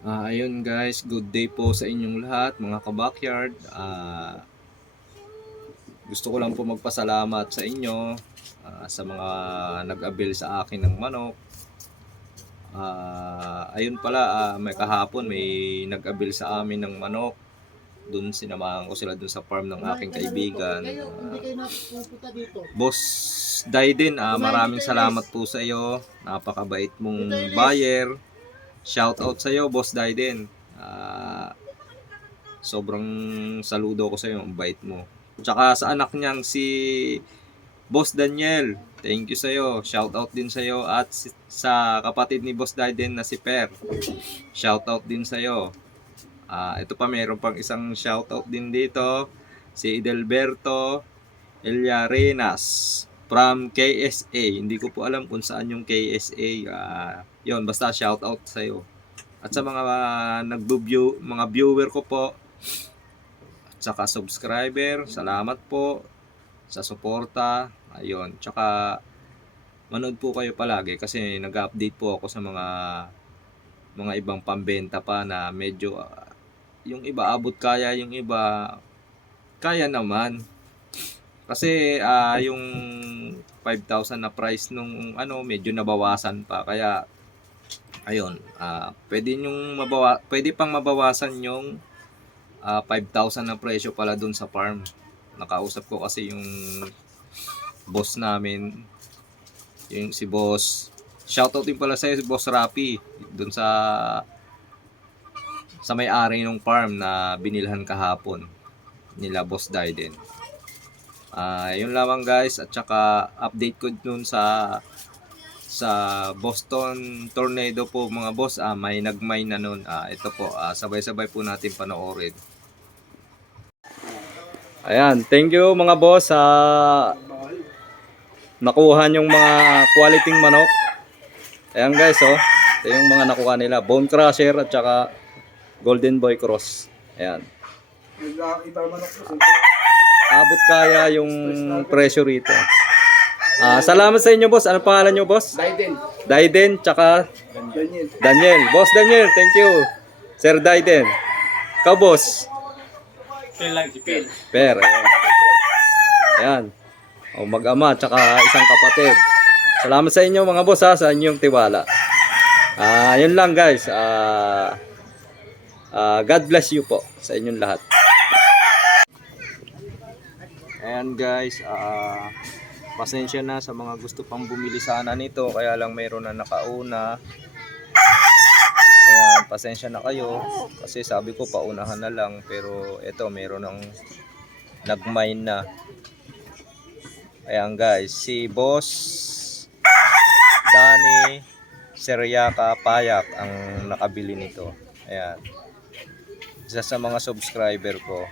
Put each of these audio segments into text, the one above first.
Ayun guys, good day po sa inyong lahat mga ka-backyard. Gusto ko lang po magpasalamat sa inyo sa mga nag-avail sa akin ng manok. Ayun pala, may kahapon may nag-avail sa amin ng manok. Doon sinamahan ko sila doon sa farm ng aking kaibigan. Boss Daiden, maraming salamat po sa iyo. Napakabait mong buyer. Shout out sa iyo, Boss Daiden. Sobrang saludo ko sa iyo, ang bait mo. Tsaka sa anak niyang si Boss Daniel, thank you sa iyo. Shout out din sa iyo at sa kapatid ni Boss Daiden na si Per. Shout out din sa iyo. Ito pa, meron pang isang shout out din dito, si Edelberto Eliarenas from KSA. Hindi ko po alam kung saan yung KSA. Yon, basta shout out sa iyo. At sa mga nagbo-view, mga viewer ko po, at saka subscriber, salamat po sa suporta. Ayun, tsaka manood po kayo palagi kasi nag-update po ako sa mga ibang pambenta pa na medyo yung iba abot kaya, yung iba kaya naman. Kasi yung 5,000 na price nung medyo nabawasan pa, kaya ayun, pwede pang mabawasan yung 5,000 na presyo pala dun sa farm. Nakausap ko kasi yung boss namin, yung si boss. Shoutout din pala sa si Boss Rapi dun sa may-ari ng farm na binilhan kahapon nila Boss Daiden. Yun lamang guys, at saka update ko dun sa Boston Tornado po mga boss. May nagmine na nun. Ito po, sabay-sabay po natin panoorin. Ayan, thank you mga boss sa nakuha yung mga quality manok. Ayan guys, ito yung mga nakuha nila, Bone Crusher at saka Golden Boy Cross. Ayan, abot kaya yung presyo rito. Salamat sa inyo boss. Ano pangalan nyo boss? Daiden tsaka Daniel. Boss Daniel, thank you. Sir Daiden. Ikaw boss? Per. Ayan. Mag-ama tsaka isang kapatid. Salamat sa inyo mga boss sa inyong tiwala. Yun lang guys. God bless you po sa inyong lahat. Ayan guys, pasensya na sa mga gusto pang bumili sana nito, kaya lang mayroon na nakauna. Ayan, pasensya na kayo kasi sabi ko paunahan na lang, pero eto meron ng nagmine na. Ayan guys, si Boss Danny Seriaca Payak ang nakabili nito. Ayan, isa sa mga subscriber ko.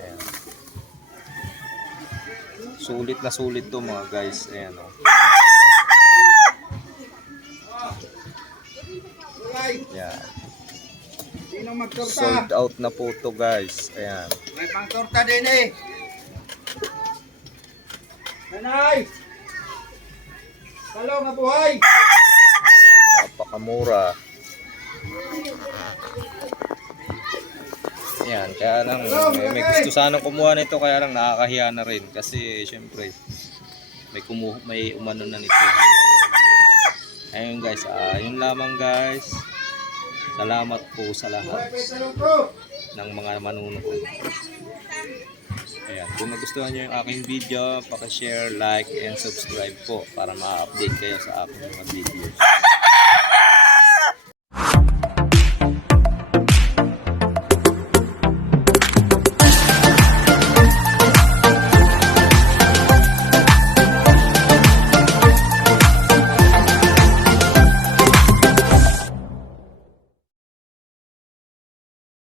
Ayan. Sulit na sulit to mga guys. Ayan Ayan. Sold out na po to guys. Ayan. May pang torta din eh. Nanay! Hello nga buhay! Napakamura. Ayan, kaya lang may gusto sanang kumuha nito, kaya lang nakakahiya na rin kasi syempre may umano na nito. Ayun guys, yun lamang guys. Salamat po sa lahat ng mga manunood. Ayan, kung nagustuhan nyo yung aking video, paki-share, like, and subscribe po para ma-update kayo sa aking mga videos.